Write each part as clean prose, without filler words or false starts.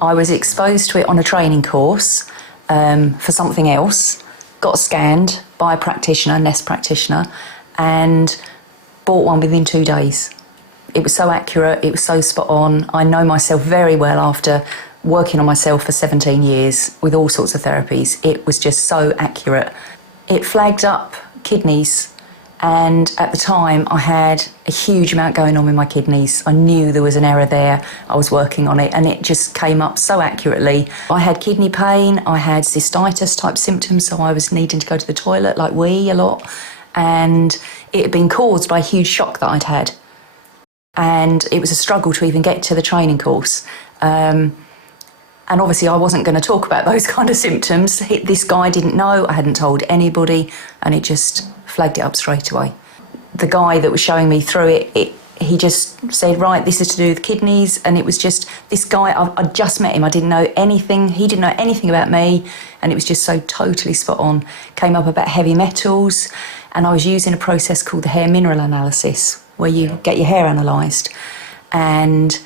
I was exposed to it on a training course for something else, got scanned by a practitioner, Nest practitioner, and bought one within 2 days. It was so accurate, it was so spot on. I know myself very well after working on myself for 17 years with all sorts of therapies. It was just so accurate. It flagged up kidneys, and at the time I had a huge amount going on with my kidneys. I knew there was an error there. I was working on it and it just came up so accurately. I had kidney pain, I had cystitis type symptoms, so I was needing to go to the toilet like wee a lot, and it had been caused by a huge shock that I'd had. And it was a struggle to even get to the training course. And obviously I wasn't going to talk about those kind of symptoms. This guy didn't know, I hadn't told anybody, and it just flagged it up straight away. The guy that was showing me through it, he just said, right, this is to do with kidneys, and it was just, this guy, I just met him, I didn't know anything, he didn't know anything about me, and it was just so totally spot on. Came up about heavy metals, and I was using a process called the hair mineral analysis, where you get your hair analysed, and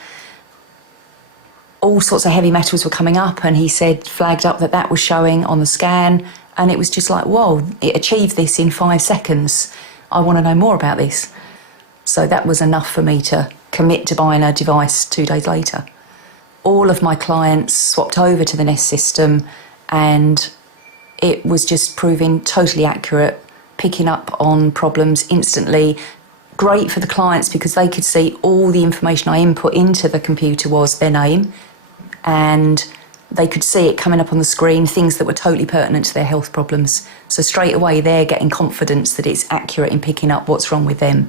all sorts of heavy metals were coming up, and he said, flagged up that was showing on the scan, and it was just like, whoa, it achieved this in 5 seconds. I want to know more about this. So that was enough for me to commit to buying a device 2 days later. All of my clients swapped over to the Nest system, and it was just proving totally accurate, picking up on problems instantly. Great for the clients because they could see all the information I input into the computer was their name, and they could see it coming up on the screen, things that were totally pertinent to their health problems. So straight away they're getting confidence that it's accurate in picking up what's wrong with them.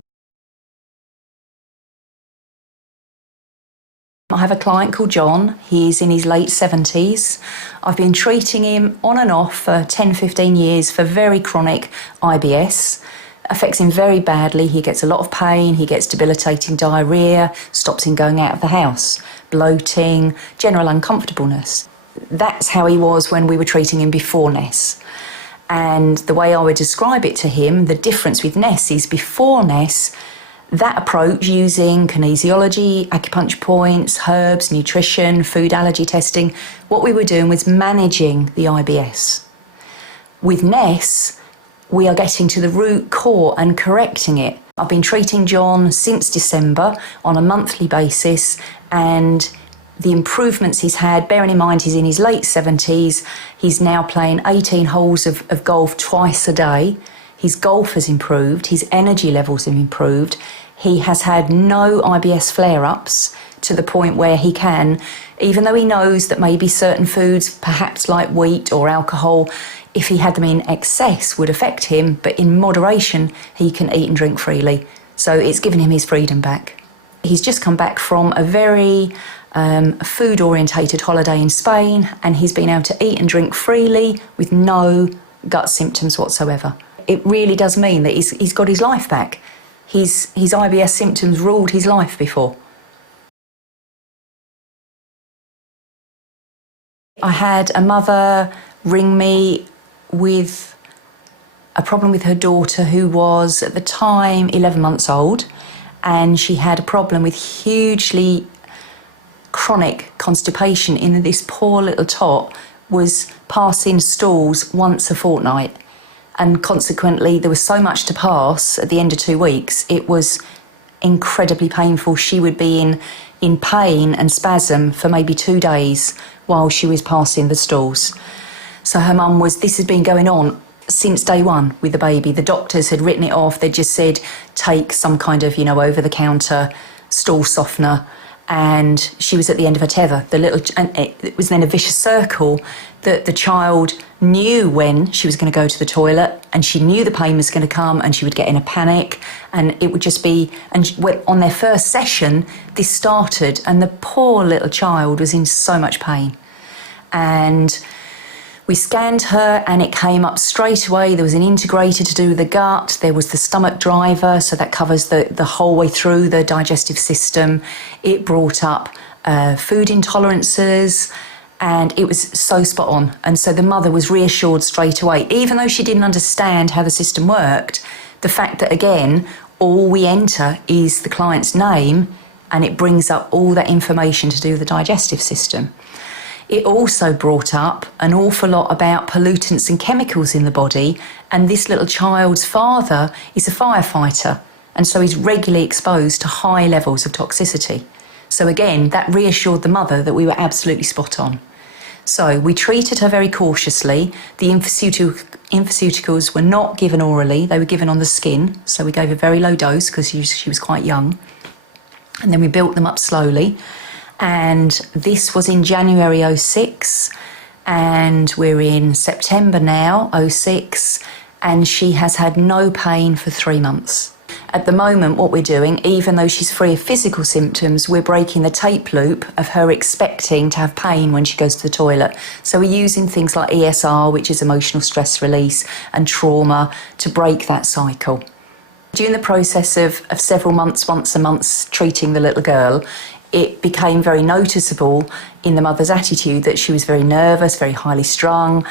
I have a client called John. He's in his late 70s. I've been treating him on and off for 10, 15 years for very chronic IBS. Affects him very badly. He gets a lot of pain, he gets debilitating diarrhoea, stops him going out of the house, bloating, general uncomfortableness. That's how he was when we were treating him before Ness. And the way I would describe it to him, the difference with Ness is before Ness, that approach using kinesiology, acupuncture points, herbs, nutrition, food allergy testing, what we were doing was managing the IBS. With Ness, we are getting to the root core and correcting it. I've been treating John since December on a monthly basis, and the improvements he's had, bearing in mind he's in his late 70s, he's now playing 18 holes of golf twice a day. His golf has improved, his energy levels have improved. He has had no IBS flare-ups to the point where he can, even though he knows that maybe certain foods, perhaps like wheat or alcohol, if he had them in excess would affect him, but in moderation he can eat and drink freely. So it's given him his freedom back. He's just come back from a very food-orientated holiday in Spain, and he's been able to eat and drink freely with no gut symptoms whatsoever. It really does mean that he's got his life back. His IBS symptoms ruled his life before. I had a mother ring me with a problem with her daughter, who was at the time 11 months old, and she had a problem with hugely chronic constipation in that this poor little tot was passing stools once a fortnight, and consequently there was so much to pass at the end of 2 weeks. It was incredibly painful. She would be in pain and spasm for maybe 2 days while she was passing the stools. So her mum this had been going on since day one with the baby. The doctors had written it off. They just said, take some kind of, over-the-counter stool softener. And she was at the end of her tether. And it was then a vicious circle that the child knew when she was going to go to the toilet, and she knew the pain was going to come, and she would get in a panic, and it would just be, on their first session, this started, and the poor little child was in so much pain. And we scanned her and it came up straight away. There was an integrator to do with the gut. There was the stomach driver, so that covers the whole way through the digestive system. It brought up food intolerances, and it was so spot on. And so the mother was reassured straight away, even though she didn't understand how the system worked. The fact that, again, all we enter is the client's name, and it brings up all that information to do with the digestive system. It also brought up an awful lot about pollutants and chemicals in the body, and this little child's father is a firefighter, and so he's regularly exposed to high levels of toxicity. So again, that reassured the mother that we were absolutely spot on. So we treated her very cautiously. The infoceuticals were not given orally, they were given on the skin. So we gave a very low dose because she was quite young. And then we built them up slowly. And this was in January 06, and we're in September now, 06, and she has had no pain for 3 months. At the moment, what we're doing, even though she's free of physical symptoms, we're breaking the tape loop of her expecting to have pain when she goes to the toilet. So we're using things like ESR, which is emotional stress release, and trauma to break that cycle. During the process of several months, once a month, treating the little girl, it became very noticeable in the mother's attitude that she was very nervous, very highly strung,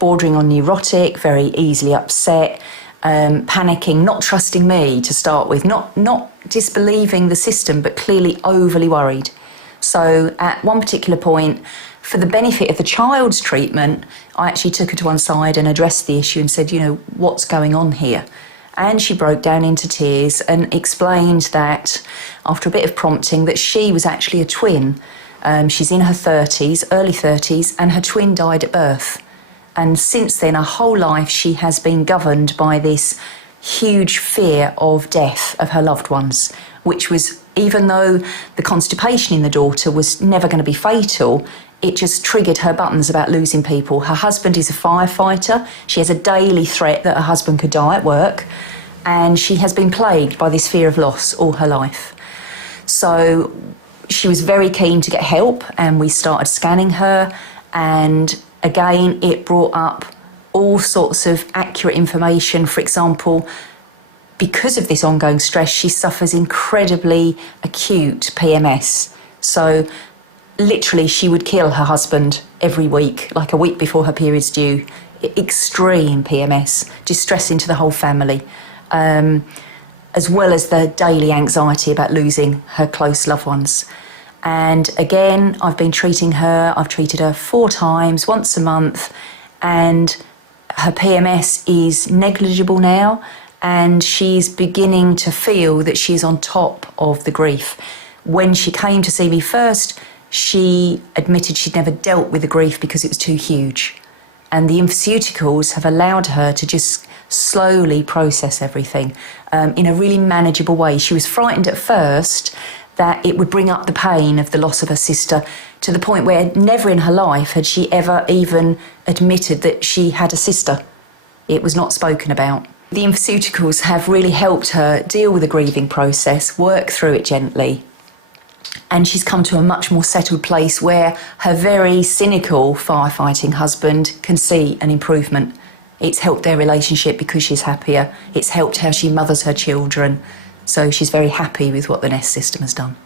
bordering on neurotic, very easily upset, panicking, not trusting me to start with, not disbelieving the system, but clearly overly worried. So at one particular point, for the benefit of the child's treatment, I actually took her to one side and addressed the issue and said, you know, what's going on here? And she broke down into tears and explained that, after a bit of prompting, that she was actually a twin. She's in her 30s, early 30s, and her twin died at birth. And since then, her whole life, she has been governed by this huge fear of death of her loved ones, which was, even though the constipation in the daughter was never going to be fatal, it just triggered her buttons about losing people. Her husband is a firefighter. She has a daily threat that her husband could die at work. And she has been plagued by this fear of loss all her life. So she was very keen to get help, and we started scanning her. And again, it brought up all sorts of accurate information. For example, because of this ongoing stress, she suffers incredibly acute PMS. So literally, she would kill her husband every week, like a week before her period's due. Extreme PMS, distressing to the whole family, as well as the daily anxiety about losing her close loved ones. And again, I've been treating her. I've treated her 4 times, once a month, and her PMS is negligible now, and she's beginning to feel that she's on top of the grief. When she came to see me first, she admitted she'd never dealt with the grief because it was too huge. And the infoceuticals have allowed her to just slowly process everything in a really manageable way. She was frightened at first that it would bring up the pain of the loss of her sister, to the point where never in her life had she ever even admitted that she had a sister. It was not spoken about. The infoceuticals have really helped her deal with the grieving process, work through it gently, and she's come to a much more settled place where her very cynical firefighting husband can see an improvement. It's helped their relationship because she's happier. It's helped how she mothers her children. So she's very happy with what the Nest system has done.